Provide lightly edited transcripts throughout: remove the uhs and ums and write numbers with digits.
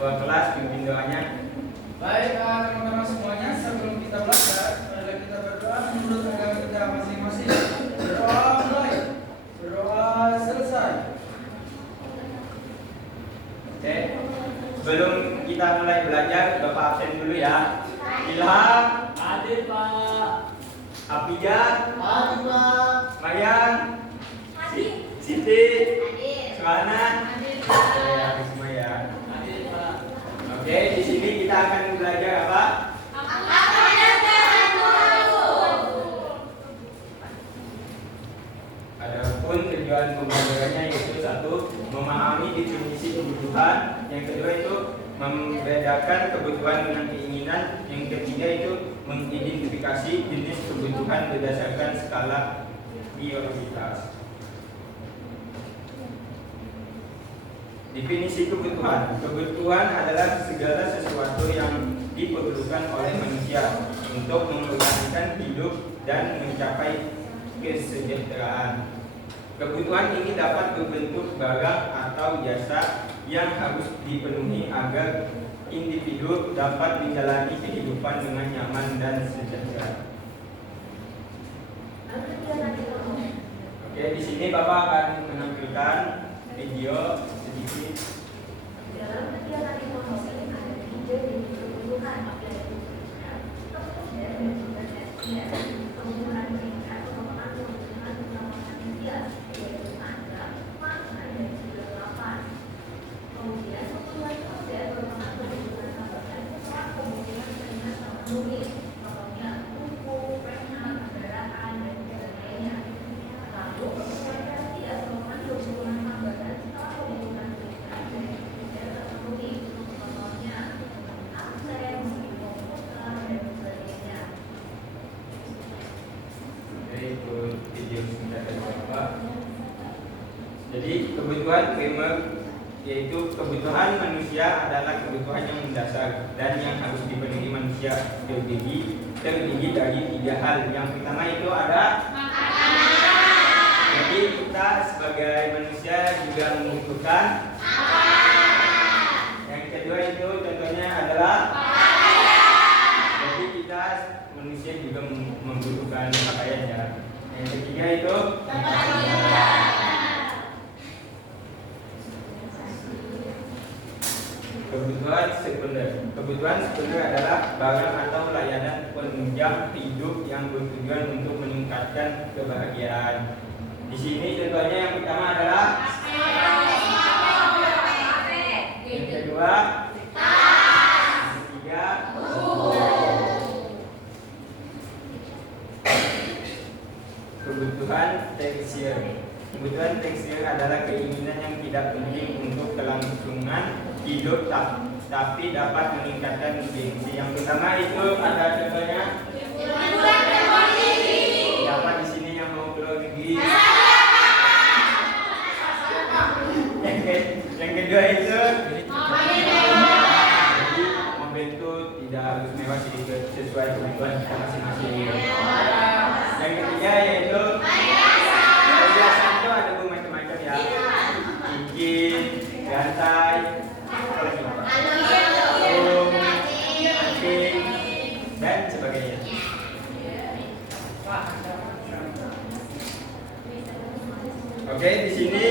ketua kelas pimpin doanya. Baik, teman-teman semuanya, sebelum kita belajar, mari kita berdoa menurut agama kita masing-masing. Berdoa mulai, berdoa selesai. Oke, sebelum kita mulai belajar, Bapak absen dulu ya. Ilham, Hadir Pak. Afijah, Hadir Pak. Mayang, Hadir. Siti, Hadir. Suhana. Hadir. Oke, habis semua ya. Hadir Pak. Oke, di sini kita akan belajar apa? Adapun tujuan pembelajarannya yaitu satu, memahami definisi kebutuhan. Yang kedua itu membedakan kebutuhan dengan keinginan. Yang ketiga itu mengidentifikasi jenis kebutuhan berdasarkan skala prioritas. Definisi kebutuhan. Kebutuhan adalah segala sesuatu yang diperlukan oleh manusia untuk mempertahankan hidup dan mencapai kesejahteraan. Kebutuhan ini dapat berbentuk barang atau jasa yang harus dipenuhi agar individu dapat menjalani kehidupan dengan nyaman dan sejahtera. Oke, di sini Bapak akan menampilkan video sedikit. Dalam kegiatan ekonomi ada 3 jenis kebutuhan, yaitu kebutuhan meningkat, pengembangan kebutuhan manusia, yaitu ada, makan, dan juga lapan. Kemudian kebutuhan sosial merupakan kebutuhan tambahan setelah kebutuhan meningkat memenuhi, contohnya buku, pena, kendaraan, dan sebagainya. Lalu kebutuhan sosial merupakan kebutuhan tambahan setelah kebutuhan meningkat dan tidak terpenuhi, contohnya akses, komputer, dan sebagainya. Oke, itu video singkat dari Bapak. Jadi kebutuhan primer yaitu kebutuhan manusia adalah kebutuhan yang mendasar dan yang harus dipenuhi manusia terdiri dari 3 hal. Yang pertama itu ada makanan. Jadi kita sebagai manusia juga membutuhkan makanan. Yang kedua itu contohnya adalah pakaian. Jadi kita manusia juga membutuhkan pakaian ya. Yang ketiga itu kebutuhan sekunder. Kebutuhan sekunder adalah barang atau layanan penunjang hidup yang bertujuan untuk meningkatkan kebahagiaan. Di sini contohnya yang pertama adalah yang kedua yang ketiga kebutuhan tersier. Kebutuhan tersier adalah keinginan yang tidak penting untuk kelangsungan hidup tapi dapat meningkatkan gengsi. Yang pertama itu ada contohnya siapa di sini yang mau keluar negeri? Yang kedua itu jadi mobil itu tidak harus mewah sih, sesuai kebutuhan kita masing-masing. Yang ketiga yaitu perhiasan itu ada macam-macam ya, cincin, gantai, kalung, anting, dan sebagainya. Oke, di sini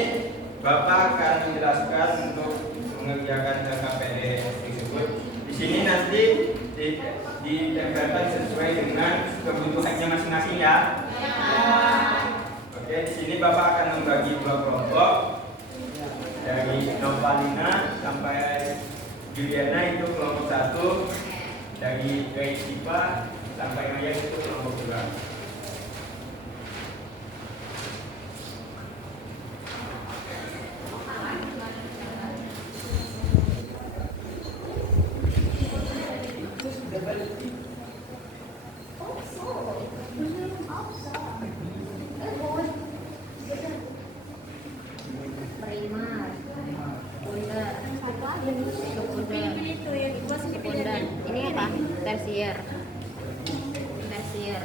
Bapak akan menjelaskan untuk mengerjakan LKPD tersebut. Di sini nanti ditekankan sesuai dengan kebutuhannya masing-masing ya. Oke, di sini Bapak akan membagi 2 kelompok. Dari Nopalina sampai Juliana itu kelompok 1. Dari Siva sampai Maya itu kelompok 2. Sekunder. Ini apa? Tersier. Tersier.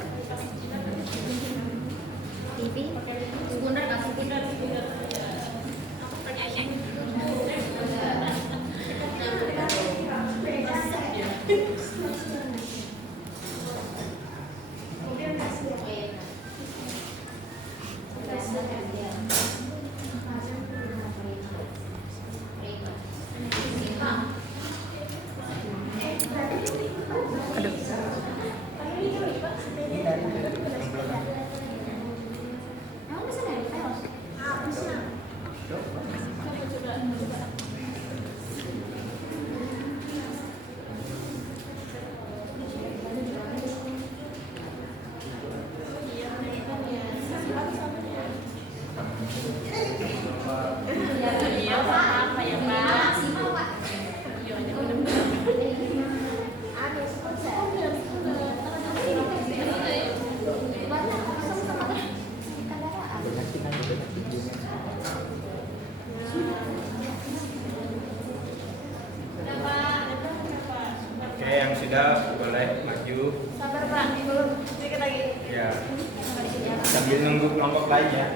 sambil nunggu kelompok lain ya.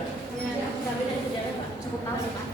Tapi dari sejarah Pak, cukup tahu ya Pak.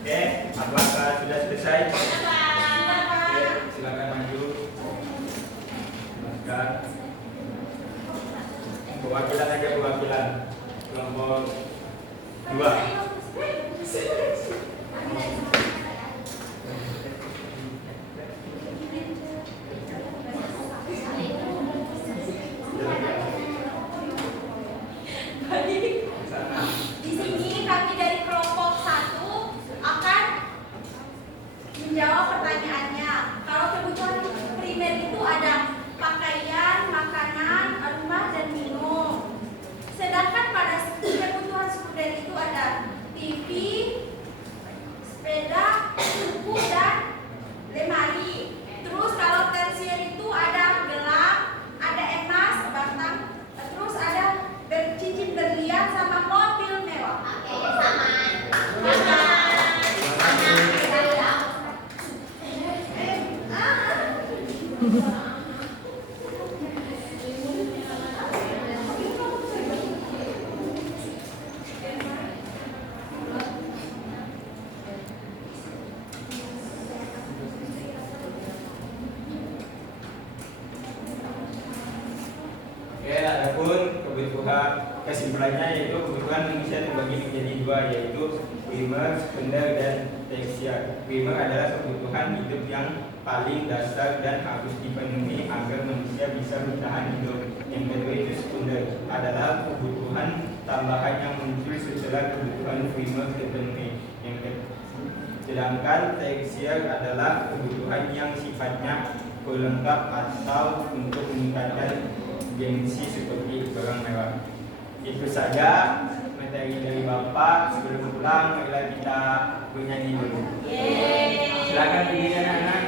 Oke, apakah sudah selesai? Oke, silakan maju. Silakan. Perwakilan aja perwakilan. Kelompok 2. Di sini kami dari kelompok 1 akan menjawab pertanyaannya. Kalau kebutuhan primer itu ada pakaian, makanan, rumah, dan minum. Sedangkan pada kebutuhan sekunder itu ada TV, sepeda, buku, dan lemari. Terus kalau tersier itu ada gelang, ada emas, batang, terus ada cincin berlian sama mobil mewah. Oke, sama. Oke, adapun kebutuhan kesimpulannya yaitu kebutuhan manusia terbagi menjadi 2, yaitu primer, sekunder, dan tersier. Primer adalah kebutuhan hidup yang paling dasar dan harus dipenuhi agar manusia bisa bertahan hidup. Yang kedua itu sekunder, adalah kebutuhan tambahan yang muncul setelah kebutuhan primer terpenuhi. Sedangkan tersier adalah kebutuhan yang sifatnya pelengkap atau untuk meningkatkan gengsi seperti barang mewah. Itu saja materi dari Bapak. Sebelum pulang, marilah kita bernyanyi dulu. Silakan berdiri anak-anak.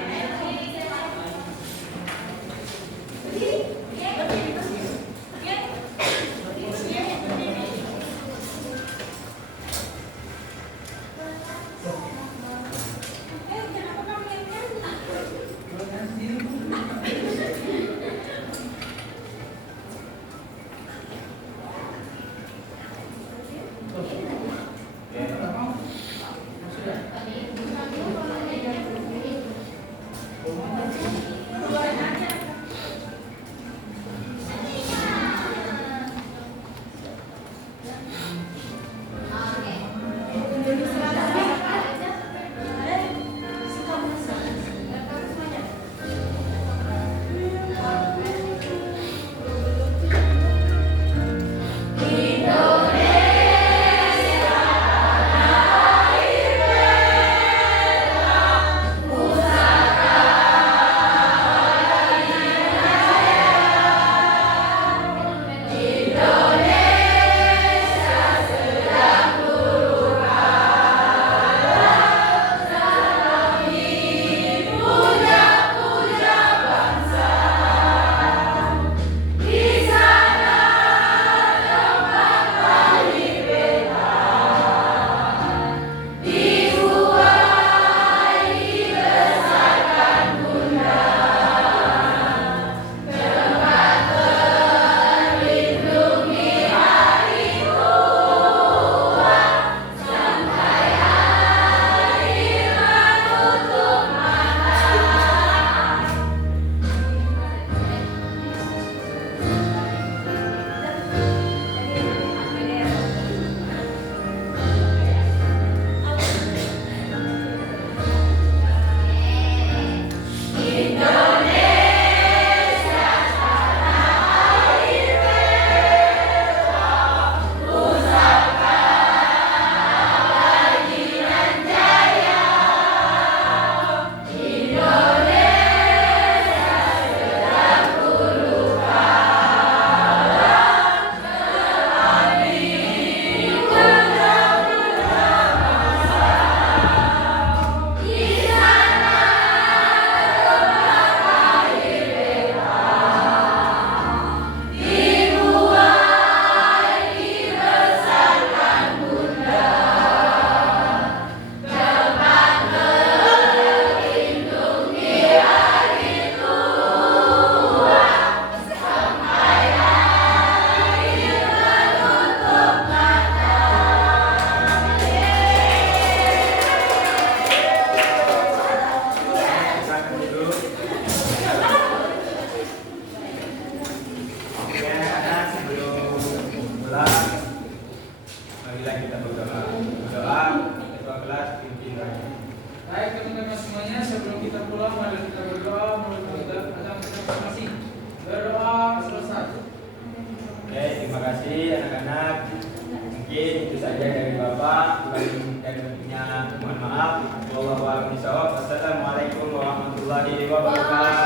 anak-anak. Mungkin itu saja dari Bapak. Dan tentunya mohon maaf. Wassalamualaikum warahmatullahi wabarakatuh.